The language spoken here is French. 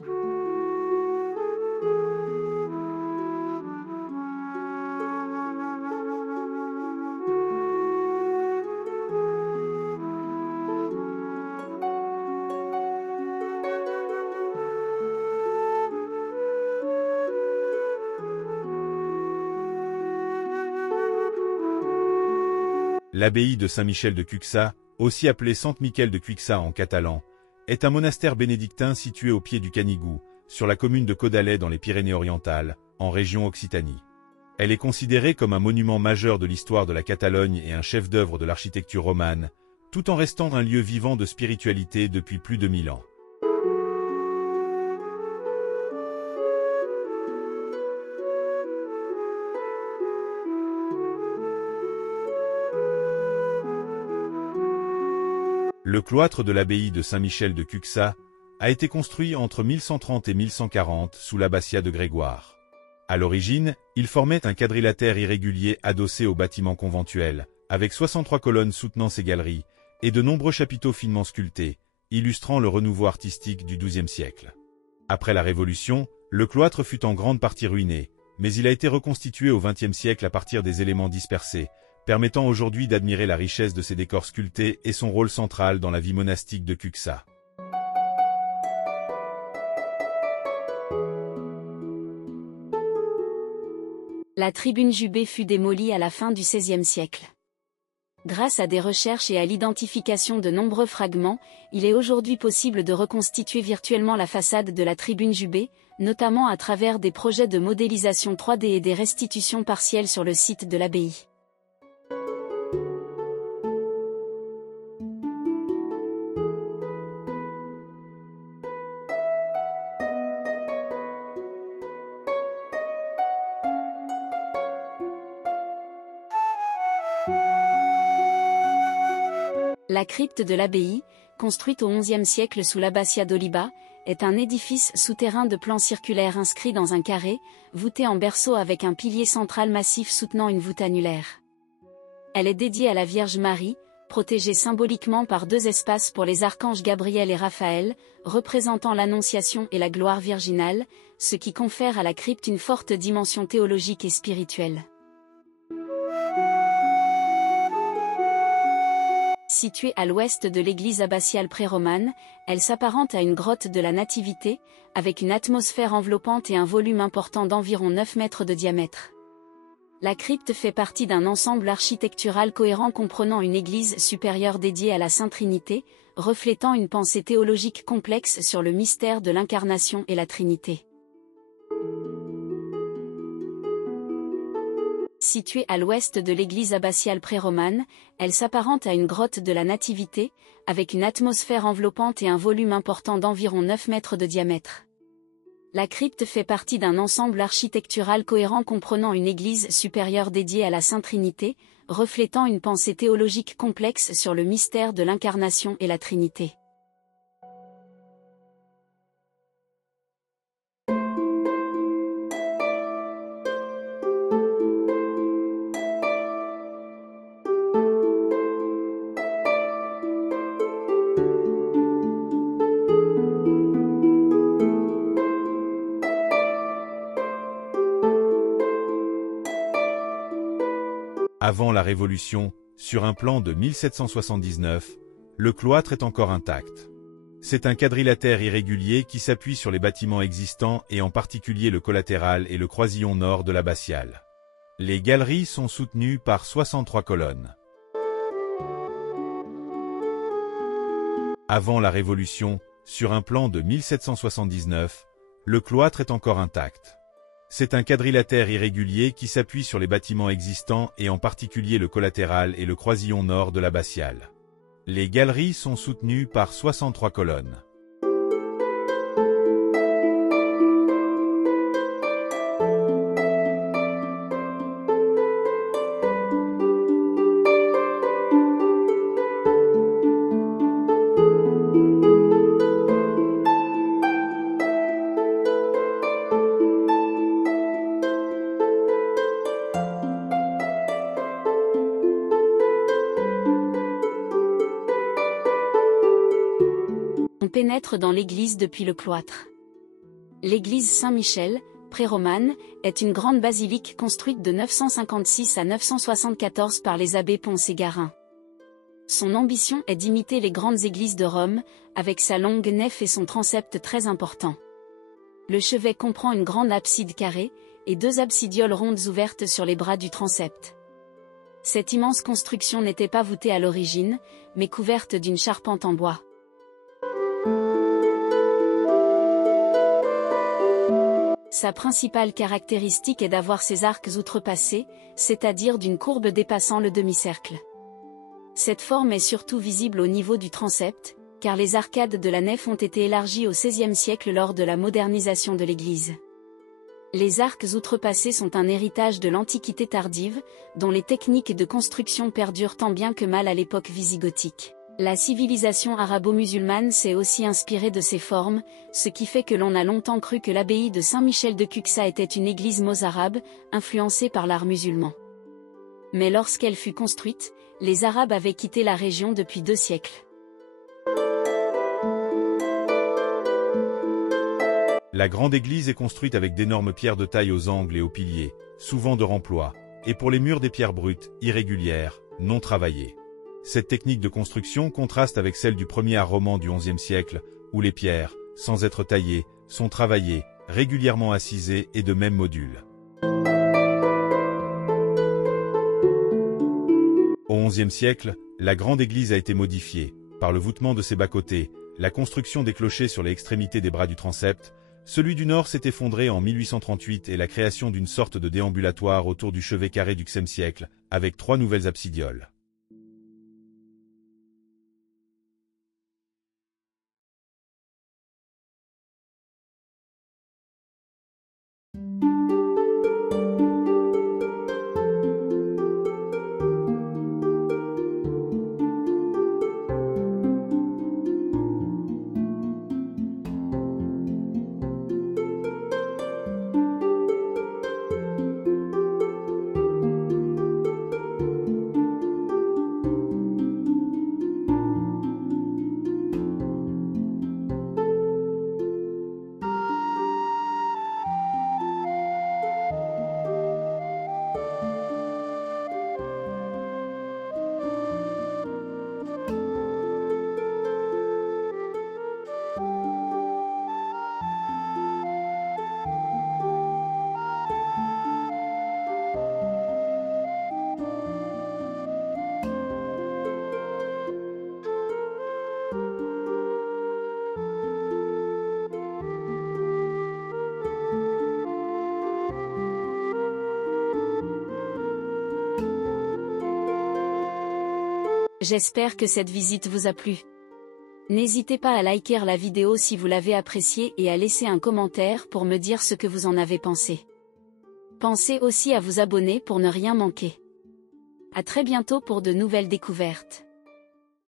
L'abbaye de Saint-Michel de Cuxa, aussi appelée Sant Miquel de Cuxa en catalan, est un monastère bénédictin situé au pied du Canigou, sur la commune de Caudalet dans les Pyrénées-Orientales, en région Occitanie. Elle est considérée comme un monument majeur de l'histoire de la Catalogne et un chef-d'œuvre de l'architecture romane, tout en restant un lieu vivant de spiritualité depuis plus de 1000 ans. Le cloître de l'abbaye de Saint-Michel de Cuxa a été construit entre 1130 et 1140 sous l'abbatiat de Grégoire. À l'origine, il formait un quadrilatère irrégulier adossé au bâtiment conventuel, avec 63 colonnes soutenant ses galeries, et de nombreux chapiteaux finement sculptés, illustrant le renouveau artistique du XIIe siècle. Après la Révolution, le cloître fut en grande partie ruiné, mais il a été reconstitué au XXe siècle à partir des éléments dispersés, permettant aujourd'hui d'admirer la richesse de ses décors sculptés et son rôle central dans la vie monastique de Cuxa. La tribune Jubé fut démolie à la fin du XVIe siècle. Grâce à des recherches et à l'identification de nombreux fragments, il est aujourd'hui possible de reconstituer virtuellement la façade de la tribune Jubé, notamment à travers des projets de modélisation 3D et des restitutions partielles sur le site de l'abbaye. La crypte de l'abbaye, construite au XIe siècle sous l'abbatiat d'Oliba, est un édifice souterrain de plan circulaire inscrit dans un carré, voûté en berceau avec un pilier central massif soutenant une voûte annulaire. Elle est dédiée à la Vierge Marie, protégée symboliquement par deux espaces pour les archanges Gabriel et Raphaël, représentant l'Annonciation et la gloire virginale, ce qui confère à la crypte une forte dimension théologique et spirituelle. Située à l'ouest de l'église abbatiale pré-romane, elle s'apparente à une grotte de la Nativité, avec une atmosphère enveloppante et un volume important d'environ 9 mètres de diamètre. La crypte fait partie d'un ensemble architectural cohérent comprenant une église supérieure dédiée à la Sainte Trinité, reflétant une pensée théologique complexe sur le mystère de l'Incarnation et la Trinité. Située à l'ouest de l'église abbatiale pré-romane, elle s'apparente à une grotte de la Nativité, avec une atmosphère enveloppante et un volume important d'environ 9 mètres de diamètre. La crypte fait partie d'un ensemble architectural cohérent comprenant une église supérieure dédiée à la Sainte Trinité, reflétant une pensée théologique complexe sur le mystère de l'Incarnation et la Trinité. Avant la Révolution, sur un plan de 1779, le cloître est encore intact. C'est un quadrilatère irrégulier qui s'appuie sur les bâtiments existants et en particulier le collatéral et le croisillon nord de l'abbatiale. Les galeries sont soutenues par 63 colonnes. Avant la Révolution, sur un plan de 1779, le cloître est encore intact. C'est un quadrilatère irrégulier qui s'appuie sur les bâtiments existants et en particulier le collatéral et le croisillon nord de l'abbatiale. Les galeries sont soutenues par 63 colonnes. On pénètre dans l'église depuis le cloître. L'église Saint-Michel, pré-romane, est une grande basilique construite de 956 à 974 par les abbés Ponce et Garin. Son ambition est d'imiter les grandes églises de Rome, avec sa longue nef et son transept très important. Le chevet comprend une grande abside carrée, et 2 absidioles rondes ouvertes sur les bras du transept. Cette immense construction n'était pas voûtée à l'origine, mais couverte d'une charpente en bois. Sa principale caractéristique est d'avoir ses arcs outrepassés, c'est-à-dire d'une courbe dépassant le demi-cercle. Cette forme est surtout visible au niveau du transept, car les arcades de la nef ont été élargies au XVIe siècle lors de la modernisation de l'église. Les arcs outrepassés sont un héritage de l'Antiquité tardive, dont les techniques de construction perdurent tant bien que mal à l'époque wisigothique. La civilisation arabo-musulmane s'est aussi inspirée de ces formes, ce qui fait que l'on a longtemps cru que l'abbaye de Saint-Michel de Cuxa était une église mozarabe, influencée par l'art musulman. Mais lorsqu'elle fut construite, les Arabes avaient quitté la région depuis 2 siècles. La grande église est construite avec d'énormes pierres de taille aux angles et aux piliers, souvent de remploi, et pour les murs des pierres brutes, irrégulières, non travaillées. Cette technique de construction contraste avec celle du premier art roman du XIe siècle, où les pierres, sans être taillées, sont travaillées, régulièrement incisées et de même module. Au XIe siècle, la grande église a été modifiée, par le voûtement de ses bas-côtés, la construction des clochers sur les extrémités des bras du transept. Celui du nord s'est effondré en 1838 et la création d'une sorte de déambulatoire autour du chevet carré du XIe siècle, avec 3 nouvelles absidioles. J'espère que cette visite vous a plu. N'hésitez pas à liker la vidéo si vous l'avez appréciée et à laisser un commentaire pour me dire ce que vous en avez pensé. Pensez aussi à vous abonner pour ne rien manquer. À très bientôt pour de nouvelles découvertes.